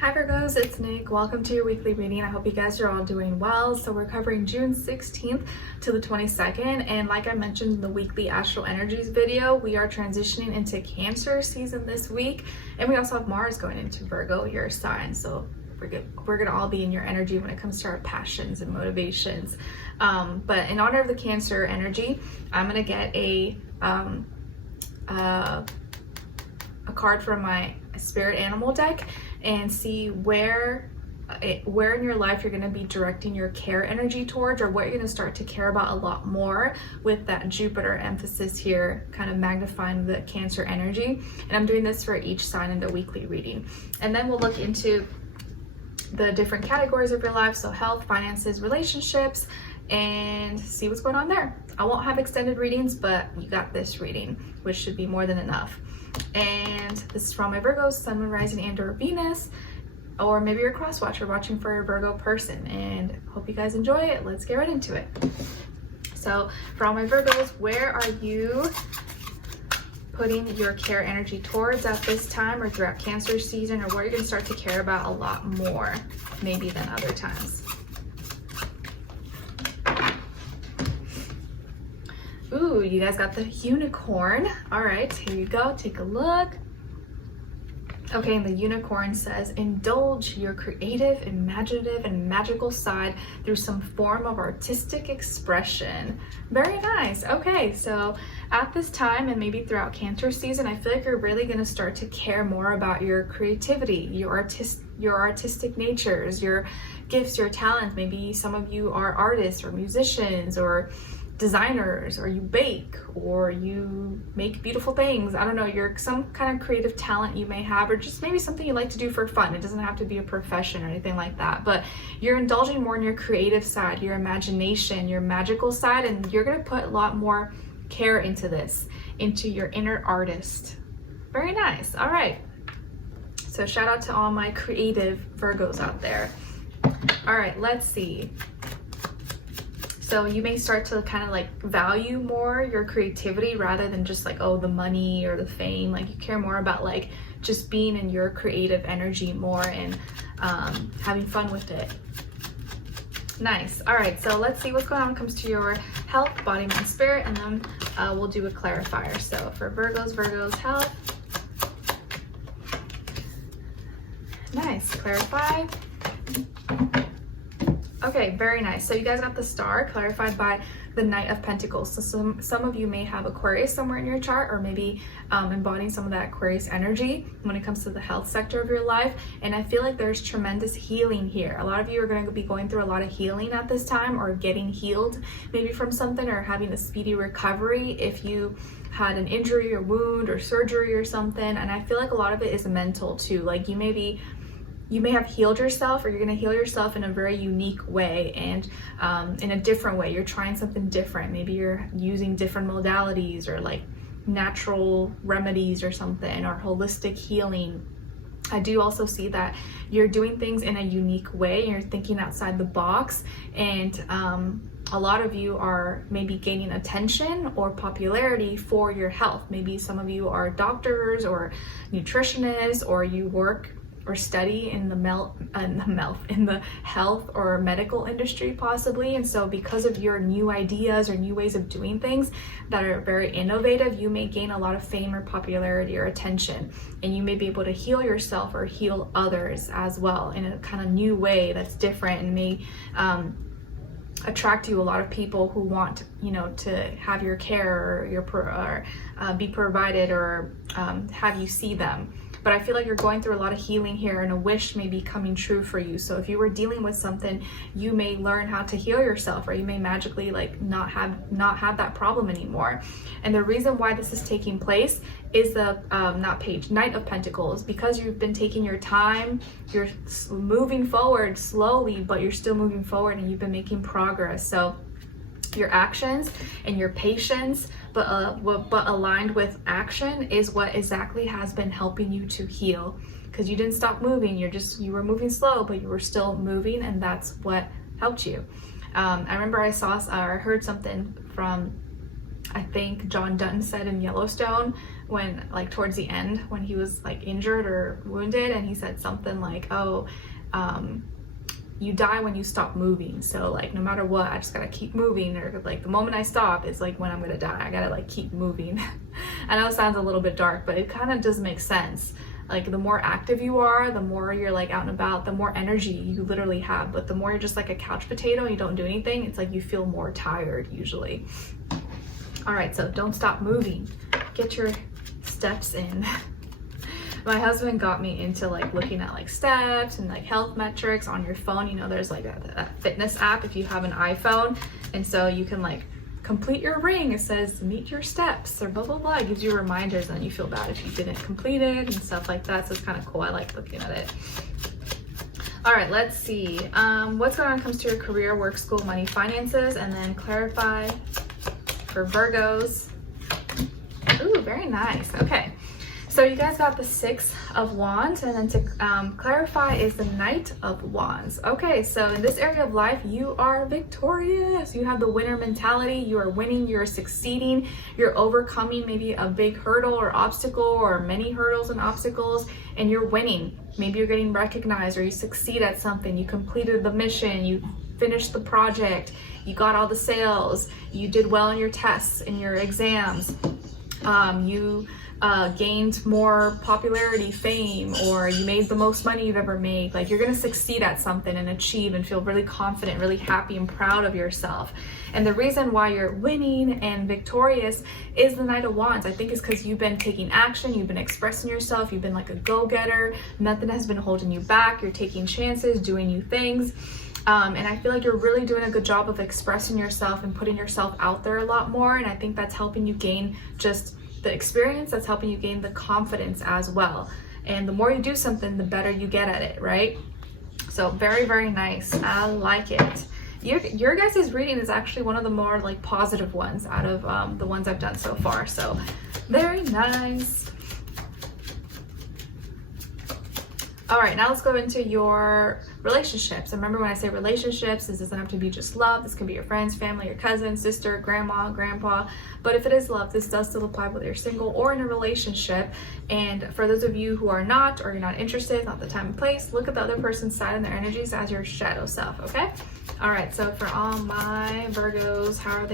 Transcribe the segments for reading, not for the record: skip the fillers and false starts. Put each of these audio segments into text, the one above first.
Hi Virgos, it's Nick. Welcome to your weekly reading. I hope you guys are all doing well. So we're covering June 16th to the 22nd. And like I mentioned in the weekly astral energies video, we are transitioning into Cancer season this week. And we also have Mars going into Virgo, your sign. So we're gonna all be in your energy when it comes to our passions and motivations. But in honor of the Cancer energy, I'm gonna get a card from my spirit animal deck and see where in your life you're going to be directing your care energy towards, or what you're going to start to care about a lot more with that Jupiter emphasis here, kind of magnifying the Cancer energy. And I'm doing this for each sign in the weekly reading. And then we'll look into the different categories of your life, so health, finances, relationships, and see what's going on there. I won't have extended readings, but you got this reading, which should be more than enough. And this is from my Virgos, Sun, Moon, Rising, and or Venus, or maybe you're a cross watcher watching for a Virgo person, and hope you guys enjoy it. Let's get right into it. So for all my Virgos, where are you putting your care energy towards at this time or throughout Cancer season, or what you're going to start to care about a lot more maybe than other times? Ooh, you guys got the unicorn. All right, here you go. Take a look. Okay, and the unicorn says, indulge your creative, imaginative, and magical side through some form of artistic expression. Very nice. Okay, so at this time and maybe throughout Cancer season, I feel like you're really going to start to care more about your creativity, your artistic natures, your gifts, your talents. Maybe some of you are artists or musicians or designers, or you bake, or you make beautiful things. I don't know, you're some kind of creative talent you may have, or just maybe something you like to do for fun. It doesn't have to be a profession or anything like that, but you're indulging more in your creative side, your imagination, your magical side, and you're going to put a lot more care into this, into your inner artist. Very nice. All right, so shout out to all my creative Virgos out there. All right, let's see. So you may start to kind of like value more your creativity rather than just like, oh, the money or the fame. Like you care more about like just being in your creative energy more and having fun with it. Nice. All right, so let's see what's going on when it comes to your health, body, mind, spirit, and then we'll do a clarifier. So for Virgo's health. Nice. Clarify. Okay, very nice. So you guys got the star clarified by the Knight of Pentacles. So some of you may have Aquarius somewhere in your chart, or maybe embodying some of that Aquarius energy when it comes to the health sector of your life. And I feel like there's tremendous healing here. A lot of you are going to be going through a lot of healing at this time, or getting healed maybe from something, or having a speedy recovery if you had an injury or wound or surgery or something. And I feel like a lot of it is mental too. Like you may have healed yourself, or you're going to heal yourself in a very unique way and in a different way. You're trying something different. Maybe you're using different modalities, or like natural remedies or something, or holistic healing. I do also see that you're doing things in a unique way, and you're thinking outside the box, and a lot of you are maybe gaining attention or popularity for your health. Maybe some of you are doctors or nutritionists, or you work or study in the health or medical industry possibly. And so because of your new ideas or new ways of doing things that are very innovative, you may gain a lot of fame or popularity or attention, and you may be able to heal yourself or heal others as well in a kind of new way that's different, and may attract you a lot of people who want, you know, to have your care, or be provided, or have you see them. But I feel like you're going through a lot of healing here, and a wish may be coming true for you. So if you were dealing with something, you may learn how to heal yourself, or you may magically like not have that problem anymore. And the reason why this is taking place is the Knight of Pentacles, because you've been taking your time, you're moving forward slowly, but you're still moving forward, and you've been making progress. So your actions and your patience, but aligned with action, is what exactly has been helping you to heal, because you didn't stop moving. You were moving slow, but you were still moving, and that's what helped you. I remember I heard something from I think John Dutton said in Yellowstone, when like towards the end when he was like injured or wounded, and he said something like, oh, you die when you stop moving. So like no matter what, I just gotta keep moving, or like the moment I stop is like when I'm gonna die. I gotta like keep moving. I know it sounds a little bit dark, but it kind of does make sense. Like the more active you are, the more you're like out and about, the more energy you literally have. But the more you're just like a couch potato and you don't do anything, it's like you feel more tired usually. All right, so don't stop moving. Get your steps in. My husband got me into like looking at like steps and like health metrics on your phone. You know, there's like a fitness app if you have an iPhone, and so you can like complete your ring. It says meet your steps or blah blah blah. It gives you reminders, and then you feel bad if you didn't complete it and stuff like that. So it's kind of cool. I like looking at it. All right, let's see. What's going on when it comes to your career, work, school, money, finances, and then clarify for Virgos. Ooh, very nice. Okay. So you guys got the Six of Wands, and then to clarify is the Knight of Wands. Okay, so in this area of life, you are victorious. You have the winner mentality. You are winning. You're succeeding. You're overcoming maybe a big hurdle or obstacle or many hurdles and obstacles, and you're winning. Maybe you're getting recognized, or you succeed at something. You completed the mission. You finished the project. You got all the sales. You did well in your tests, in your exams. You gained more popularity, fame, or you made the most money you've ever made. Like you're going to succeed at something and achieve and feel really confident, really happy and proud of yourself. And the reason why you're winning and victorious is the Knight of Wands. I think it's because you've been taking action, you've been expressing yourself, you've been like a go-getter. Nothing has been holding you back. You're taking chances, doing new things. And I feel like you're really doing a good job of expressing yourself and putting yourself out there a lot more. And I think that's helping you gain just the experience, that's helping you gain the confidence as well. And the more you do something, the better you get at it, right? So very, very nice. I like it. Your guys' reading is actually one of the more like positive ones out of the ones I've done so far. So very nice. All right, now let's go into your relationships. And remember, when I say relationships, this doesn't have to be just love. This can be your friends, family, your cousin, sister, grandma, grandpa. But if it is love, this does still apply whether you're single or in a relationship. And for those of you who are not, or you're not interested, not the time and place, look at the other person's side and their energies as your shadow self, okay? All right, so for all my Virgos, how are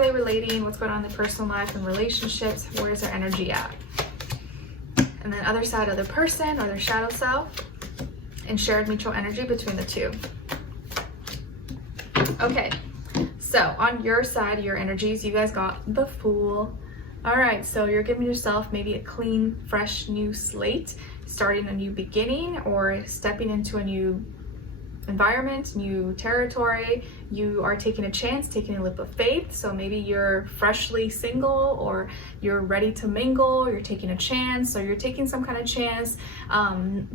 they relating? What's going on in their personal life and relationships? Where's their energy at? And then other side of the person or their shadow self, and shared mutual energy between the two. Okay, so on your side, your energies, you guys got the Fool. All right, so you're giving yourself maybe a clean, fresh, new slate, starting a new beginning or stepping into a new environment, new territory. You are taking a chance, taking a leap of faith. So maybe you're freshly single, or you're ready to mingle, you're taking a chance, or you're taking some kind of chance,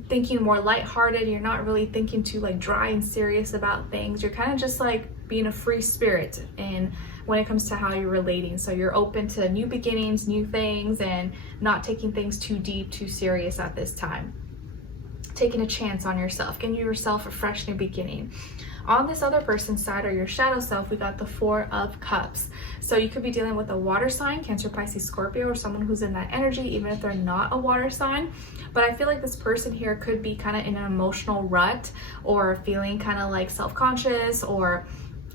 thinking more lighthearted. You're not really thinking too like dry and serious about things. You're kind of just like being a free spirit and when it comes to how you're relating. So you're open to new beginnings, new things, and not taking things too deep, too serious at this time. Taking a chance on yourself, giving yourself a fresh new beginning. On this other person's side, or your shadow self, we got the Four of Cups. So you could be dealing with a water sign, Cancer, Pisces, Scorpio, or someone who's in that energy, even if they're not a water sign. But I feel like this person here could be kind of in an emotional rut, or feeling kind of like self-conscious, or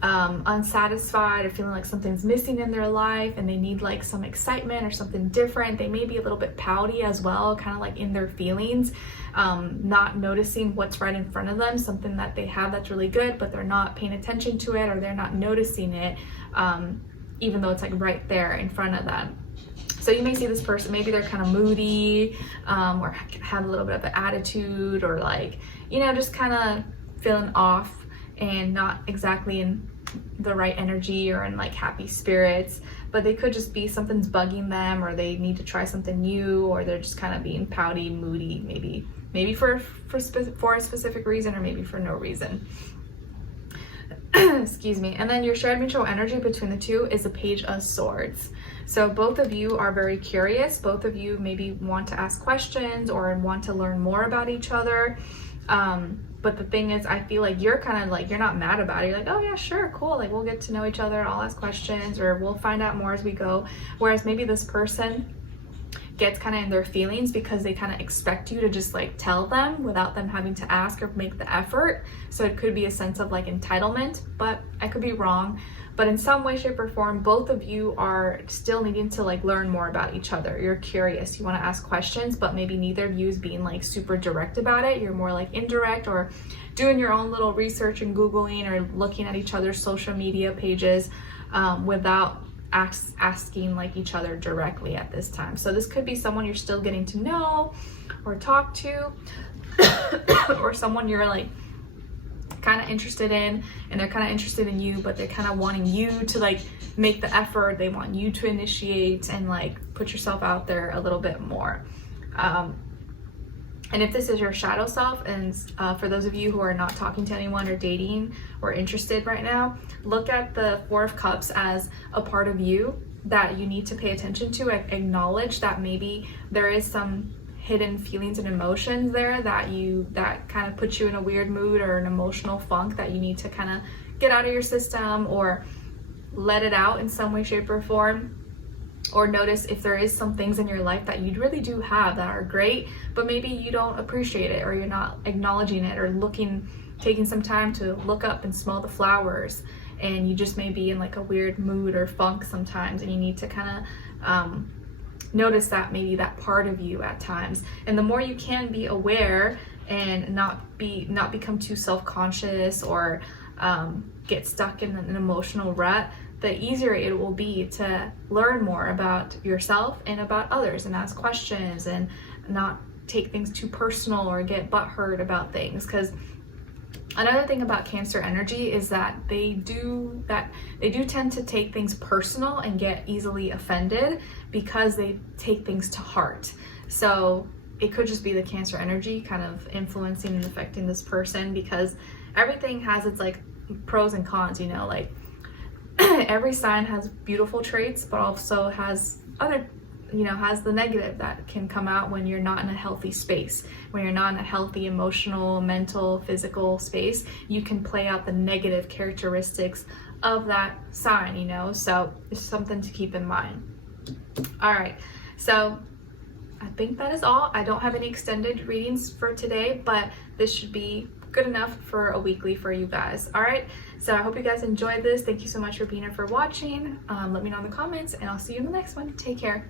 unsatisfied, or feeling like something's missing in their life and they need like some excitement or something different. They may be a little bit pouty as well, kind of like in their feelings, not noticing what's right in front of them, something that they have that's really good, but they're not paying attention to it, or they're not noticing it, even though it's like right there in front of them. So you may see this person, maybe they're kind of moody, or have a little bit of an attitude, or like, you know, just kind of feeling off and not exactly in the right energy or in like happy spirits. But they could just be something's bugging them, or they need to try something new, or they're just kind of being pouty, moody, maybe for a specific reason, or maybe for no reason. Excuse me. And then your shared mutual energy between the two is a Page of Swords. So both of you are very curious. Both of you maybe want to ask questions or want to learn more about each other. But the thing is, I feel like you're kind of like, you're not mad about it. You're like, oh yeah, sure, cool. Like we'll get to know each other. I'll ask questions or we'll find out more as we go. Whereas maybe this person gets kind of in their feelings because they kind of expect you to just like tell them without them having to ask or make the effort. So it could be a sense of like entitlement, but I could be wrong. But in some way, shape, or form, both of you are still needing to like learn more about each other. You're curious, you want to ask questions, but maybe neither of you is being like super direct about it. You're more like indirect or doing your own little research and Googling or looking at each other's social media pages without asking like each other directly at this time. So this could be someone you're still getting to know or talk to or someone you're like kind of interested in and they're kind of interested in you, but they're kind of wanting you to like make the effort. They want you to initiate and like put yourself out there a little bit more. And if this is your shadow self, and for those of you who are not talking to anyone or dating or interested right now, look at the Four of Cups as a part of you that you need to pay attention to. Acknowledge that maybe there is some hidden feelings and emotions there that kind of put you in a weird mood or an emotional funk that you need to kind of get out of your system or let it out in some way, shape, or form. Or notice if there is some things in your life that you really do have that are great, but maybe you don't appreciate it or you're not acknowledging it or taking some time to look up and smell the flowers, and you just may be in like a weird mood or funk sometimes, and you need to kind of notice that, maybe that part of you at times. And the more you can be aware and not become too self-conscious or get stuck in an emotional rut, the easier it will be to learn more about yourself and about others and ask questions and not take things too personal or get butthurt about things. Because another thing about Cancer energy is that they do tend to take things personal and get easily offended because they take things to heart. So it could just be the Cancer energy kind of influencing and affecting this person, because everything has its like pros and cons, you know, like every sign has beautiful traits, but also has other, you know, has the negative that can come out when you're not in a healthy space. When you're not in a healthy emotional, mental, physical space, you can play out the negative characteristics of that sign, you know, so it's something to keep in mind. All right, so I think that is all. I don't have any extended readings for today, but this should be good enough for a weekly for you guys. All right, so I hope you guys enjoyed this. Thank you so much for being here, for watching. Let me know in the comments, and I'll see you in the next one. Take care.